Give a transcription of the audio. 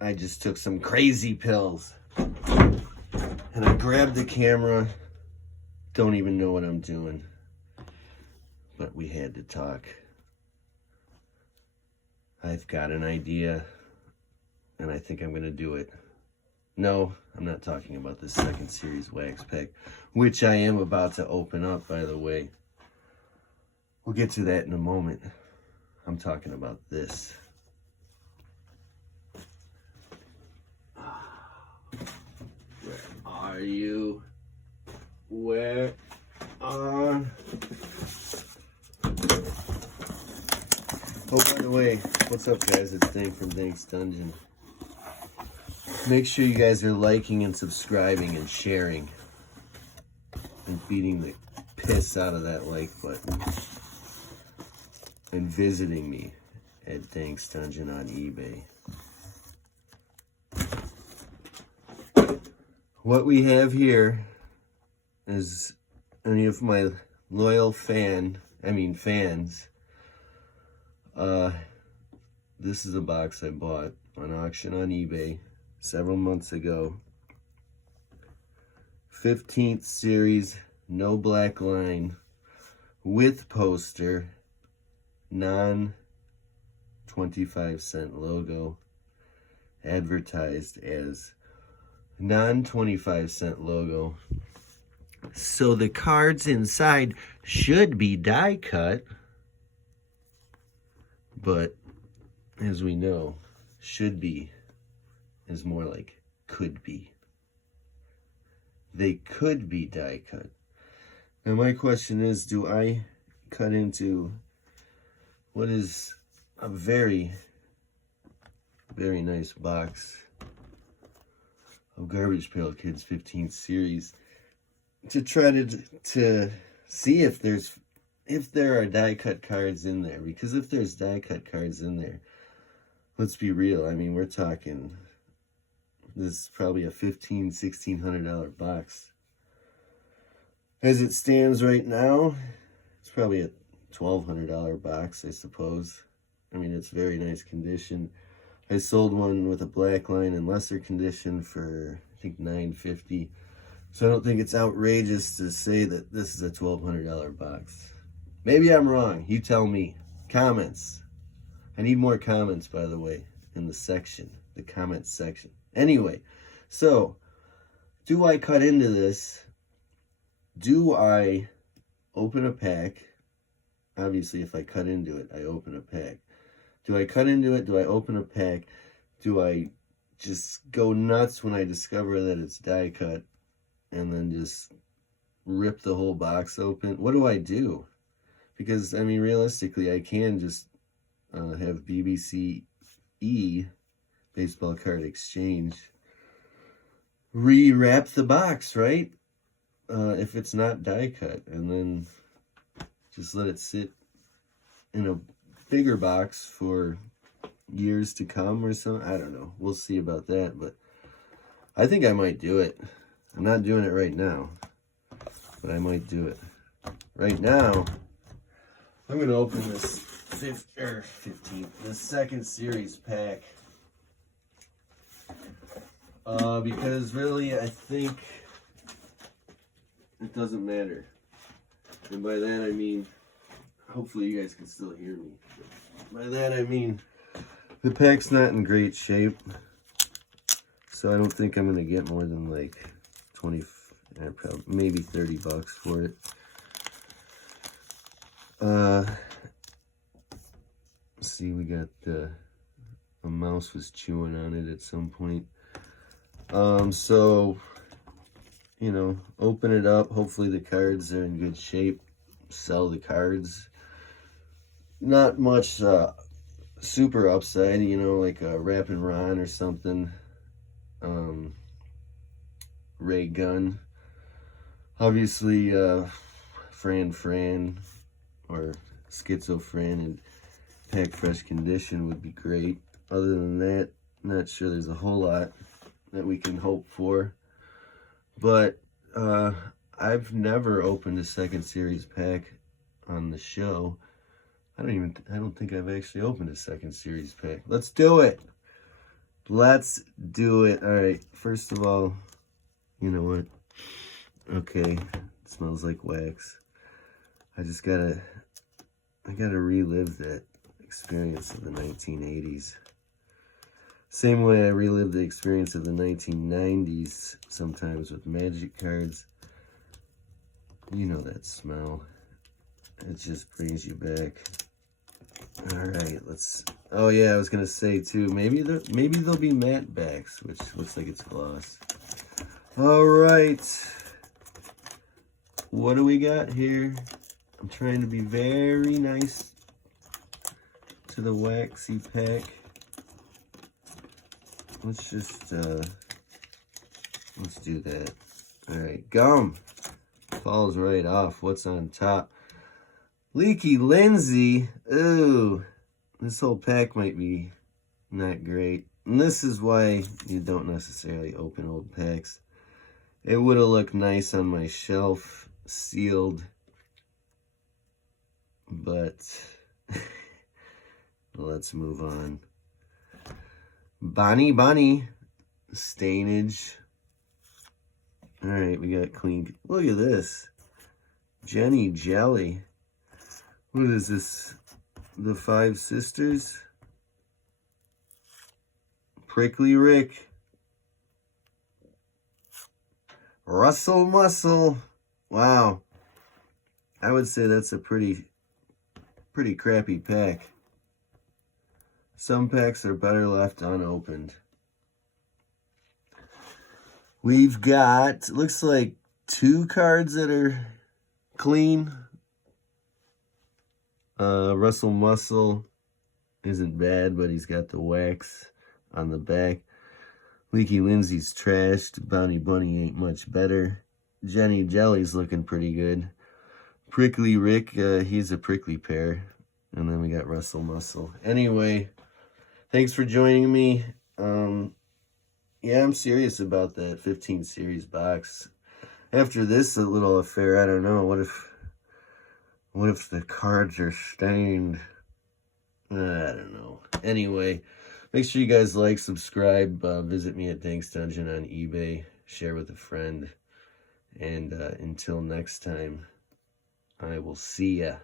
I just took some crazy pills. And I grabbed the camera. Don't even know what I'm doing. But we had to talk. I've got an idea. And I think I'm going to do it. No, I'm not talking about the second series wax pack, which I am about to open up, by the way. We'll get to that in a moment. I'm talking about this. Where are you? Where are... Oh, by the way, what's up, guys? It's Dan from DanKsDungeon. Make sure you guys are liking and subscribing and sharing and beating the piss out of that like button and visiting me at DanKsDungeon on eBay. What we have here is any of my loyal fans. This is a box I bought on auction on eBay several months ago. 15th series, no black line, with poster, non 25-cent logo, advertised as non 25-cent logo. So the cards inside should be die cut, but as we know, should be is more like could be. They could be die cut. Now my question is, do I cut into what is a very, very nice box of Garbage Pail Kids 15th series to try to see if there are die cut cards in there? Because if there's die cut cards in there, let's be real, I mean, we're talking, this is probably a $1,500–$1,600 box. As it stands right now, it's probably a $1,200 box, I suppose. I mean, it's very nice condition. I sold one with a black line in lesser condition for, I think, $9.50. So I don't think it's outrageous to say that this is a $1,200 box. Maybe I'm wrong. You tell me. Comments. I need more comments, by the way, in the section, the comments section. Anyway, so do I cut into this? Do I open a pack? Obviously, if I cut into it, I open a pack. Do I cut into it? Do I open a pack? Do I just go nuts when I discover that it's die cut and then just rip the whole box open? What do I do? Because, I mean, realistically, I can just have BBCE, Baseball Card Exchange, re-wrap the box, right? If it's not die cut, and then just let it sit in a bigger box for years to come or something. I don't know. We'll see about that, but I think I might do it. I'm not doing it right now, but I might do it. Right now, I'm going to open this this second series pack. Because really, I think it doesn't matter. And by that, I mean, hopefully you guys can still hear me. By that, I mean, the pack's not in great shape. So I don't think I'm going to get more than like 20, maybe 30 bucks for it. Let's see, we got a mouse was chewing on it at some point. So, you know, open it up. Hopefully the cards are in good shape. Sell the cards. Not much super upside, you know, like a Rappin' Ron or something. Ray Gun. Obviously, Fran or Schizo-Fran and pack fresh condition would be great. Other than that, not sure there's a whole lot that we can hope for. But I've never opened a second series pack on the show. I don't think I've actually opened a second series pack. Let's do it. Let's do it. All right. First of all, you know what? Okay. It smells like wax. I gotta relive that experience of the 1980s. Same way I relive the experience of the 1990s sometimes with magic cards. You know that smell. It just brings you back. All right, let's. Oh yeah, I was gonna say too. Maybe there'll be matte backs, which looks like it's gloss. All right, what do we got here? I'm trying to be very nice to the waxy pack. Let's just let's do that. All right, gum falls right off. What's on top? Leaky Lindsay. Ooh, this whole pack might be not great. And this is why you don't necessarily open old packs. It would have looked nice on my shelf, sealed. But let's move on. Bonnie. Stainage. All right, we got clean. Look at this. Jenny Jelly. What is this? The Five Sisters? Prickly Rick. Russell Muscle. Wow. I would say that's a pretty crappy pack. Some packs are better left unopened. We've got, looks like 2 cards that are clean. Russell Muscle isn't bad, but he's got the wax on the back. Leaky Lindsay's trashed. Bounty Bunny ain't much better. Jenny Jelly's looking pretty good. Prickly Rick, he's a prickly pear. And then we got Russell Muscle. Anyway, thanks for joining me. Yeah, I'm serious about that 15 series box. After this little affair, I don't know. What if the cards are stained? I don't know. Anyway, make sure you guys like, subscribe, visit me at DanKsDungeon on eBay, share with a friend. And until next time, I will see ya.